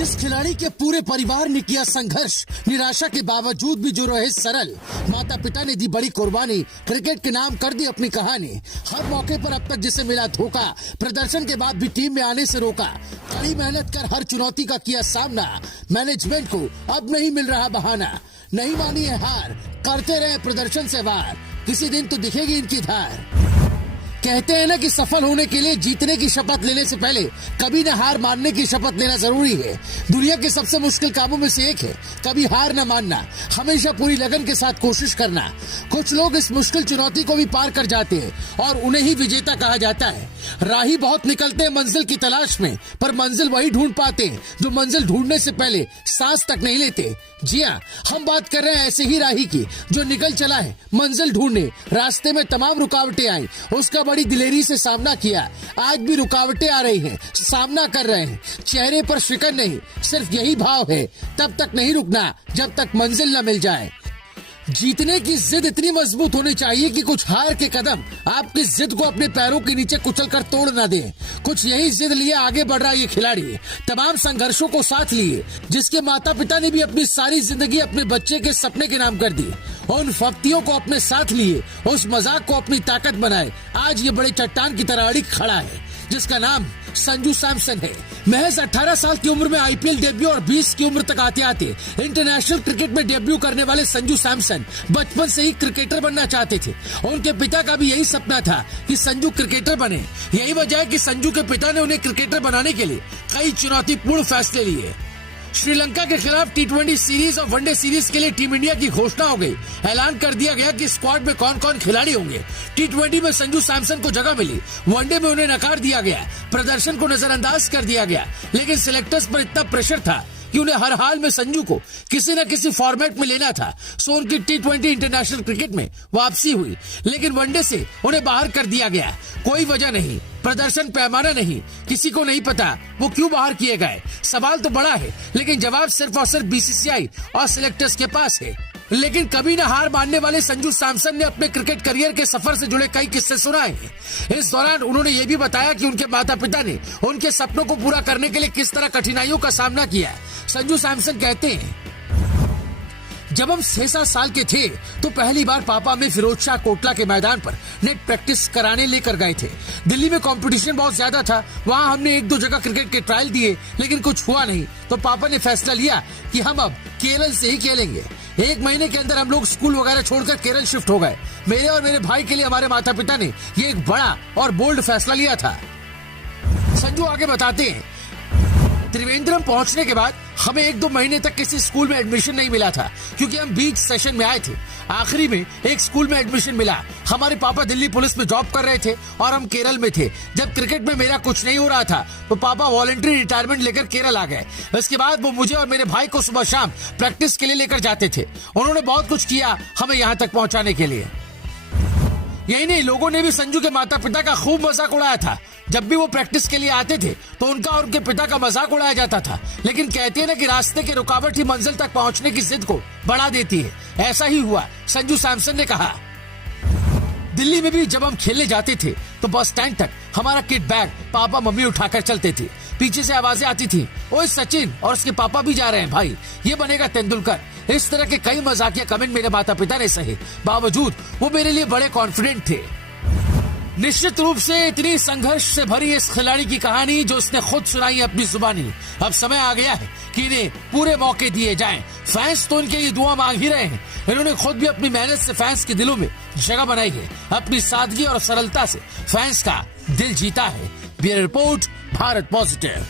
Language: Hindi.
जिस खिलाड़ी के पूरे परिवार ने किया संघर्ष, निराशा के बावजूद भी जो रहे सरल, माता पिता ने दी बड़ी कुर्बानी, क्रिकेट के नाम कर दी अपनी कहानी। हर मौके पर अब तक जिसे मिला धोखा, प्रदर्शन के बाद भी टीम में आने से रोका, कड़ी मेहनत कर हर चुनौती का किया सामना। मैनेजमेंट को अब नहीं मिल रहा बहाना, नहीं मानी है हार, करते रहे प्रदर्शन से वार, किसी दिन तो दिखेगी इनकी धार। कहते हैं ना कि सफल होने के लिए जीतने की शपथ लेने से पहले कभी न हार मानने की शपथ लेना जरूरी है। दुनिया के सबसे मुश्किल कामों में से एक है कभी हार न मानना, हमेशा पूरी लगन के साथ कोशिश करना। कुछ लोग इस मुश्किल चुनौती को भी पार कर जाते हैं और उन्हें ही विजेता कहा जाता है। राही बहुत निकलते हैं मंजिल की तलाश में, पर मंजिल वही ढूंढ पाते हैं जो मंजिल ढूंढने से पहले सांस तक नहीं लेते। जी हाँ, हम बात कर रहे हैं ऐसे ही राही की जो निकल चला है मंजिल ढूंढने। रास्ते में तमाम रुकावटें आई, उसका बड़ी दिलेरी से सामना किया। आज भी रुकावटें आ रही हैं, सामना कर रहे हैं। चेहरे पर शिकन नहीं, सिर्फ यही भाव है, तब तक नहीं रुकना जब तक मंजिल न मिल जाए। जीतने की जिद इतनी मजबूत होनी चाहिए कि कुछ हार के कदम आपकी जिद को अपने पैरों के नीचे कुचलकर तोड़ न दे। कुछ यही जिद लिए आगे बढ़ रहा ये खिलाड़ी, तमाम संघर्षों को साथ लिए, जिसके माता पिता ने भी अपनी सारी जिंदगी अपने बच्चे के सपने के नाम कर दी। उन फप्तियों को अपने साथ लिए, उस मजाक को अपनी ताकत बनाए। आज ये बड़े चट्टान की तरह अड़िग खड़ा है, जिसका नाम संजू सैमसन है। महज 18 साल की उम्र में आईपीएल डेब्यू और 20 की उम्र तक आते आते इंटरनेशनल क्रिकेट में डेब्यू करने वाले संजू सैमसन बचपन से ही क्रिकेटर बनना चाहते थे। उनके पिता का भी यही सपना था कि संजू क्रिकेटर बने। यही वजह है कि संजू के पिता ने उन्हें क्रिकेटर बनाने के लिए कई चुनौतीपूर्ण फैसले लिए। श्रीलंका के खिलाफ टी20 सीरीज और वनडे सीरीज के लिए टीम इंडिया की घोषणा हो गई। ऐलान कर दिया गया कि स्क्वाड में कौन कौन खिलाड़ी होंगे। टी20 में संजू सैमसन को जगह मिली, वनडे में उन्हें नकार दिया गया, प्रदर्शन को नजरअंदाज कर दिया गया। लेकिन सिलेक्टर्स पर इतना प्रेशर था कि उन्हें हर हाल में संजू को किसी न किसी फॉर्मेट में लेना था। सो उनकी टी20 इंटरनेशनल क्रिकेट में वापसी हुई, लेकिन वनडे से उन्हें बाहर कर दिया गया। कोई वजह नहीं, प्रदर्शन पैमाना नहीं, किसी को नहीं पता वो क्यों बाहर किए गए। सवाल तो बड़ा है, लेकिन जवाब सिर्फ और सिर्फ बीसीसीआई और सिलेक्टर्स के पास है। लेकिन कभी न हार मानने वाले संजू सैमसन ने अपने क्रिकेट करियर के सफर से जुड़े कई किस्से सुनाए हैं। इस दौरान उन्होंने ये भी बताया कि उनके माता पिता ने उनके सपनों को पूरा करने के लिए किस तरह कठिनाइयों का सामना किया। संजू सैमसन कहते हैं, जब हम 6-7 साल के थे तो पहली बार पापा हमें फिरोज शाह कोटला के मैदान पर नेट प्रैक्टिस कराने लेकर गए थे। दिल्ली में कंपटीशन बहुत ज्यादा था, वहाँ हमने 1-2 जगह क्रिकेट के ट्रायल दिए, लेकिन कुछ हुआ नहीं। तो पापा ने फैसला लिया कि हम अब केरल से ही खेलेंगे। 1 महीने के अंदर हम लोग स्कूल वगैरह छोड़कर केरल शिफ्ट हो गए। मेरे और मेरे भाई के लिए हमारे माता पिता ने ये एक बड़ा और बोल्ड फैसला लिया था। संजू आगे बताते हैं, त्रिवेंद्रम पहुंचने के बाद हमें 1-2 महीने तक किसी स्कूल में एडमिशन नहीं मिला था, क्योंकि हम बीच सेशन में आए थे। आखिरी में एक स्कूल में एडमिशन मिला। हमारे पापा दिल्ली पुलिस में जॉब कर रहे थे और हम केरल में थे। जब क्रिकेट में मेरा कुछ नहीं हो रहा था तो पापा वॉलंटरी रिटायरमेंट लेकर केरल आ गए। इसके बाद वो मुझे और मेरे भाई को सुबह शाम प्रैक्टिस के लिए लेकर जाते थे। उन्होंने बहुत कुछ किया हमें यहाँ तक पहुँचाने के लिए। यही नहीं, लोगों ने भी संजू के माता पिता का खूब मजाक उड़ाया था। जब भी वो प्रैक्टिस के लिए आते थे तो उनका और उनके पिता का मजाक उड़ाया जाता था। लेकिन कहते हैं ना कि रास्ते की रुकावट ही मंजिल तक पहुंचने की जिद को बढ़ा देती है। ऐसा ही हुआ, संजू सैमसन ने कहा। दिल्ली में भी जब हम खेलने जाते थे तो बस स्टैंड तक हमारा किट बैग पापा मम्मी उठाकर चलते थे। पीछे से आवाजें आती थी, ओए सचिन और उसके पापा भी जा रहे हैं भाई, ये बनेगा तेंदुलकर। इस तरह के कई मजाकिया कमेंट मेरे माता पिता ने सहे, बावजूद वो मेरे लिए बड़े कॉन्फिडेंट थे। निश्चित रूप से इतनी संघर्ष से भरी इस खिलाड़ी की कहानी जो उसने खुद सुनाई अपनी जुबानी। अब समय आ गया है कि इन्हें पूरे मौके दिए जाएं। फैंस तो इनके लिए दुआ मांग ही रहे हैं। इन्होंने खुद भी अपनी मेहनत से फैंस के दिलों में जगह बनाई है। अपनी सादगी और सरलता से फैंस का दिल जीता है। Bureau report, Bharat positive.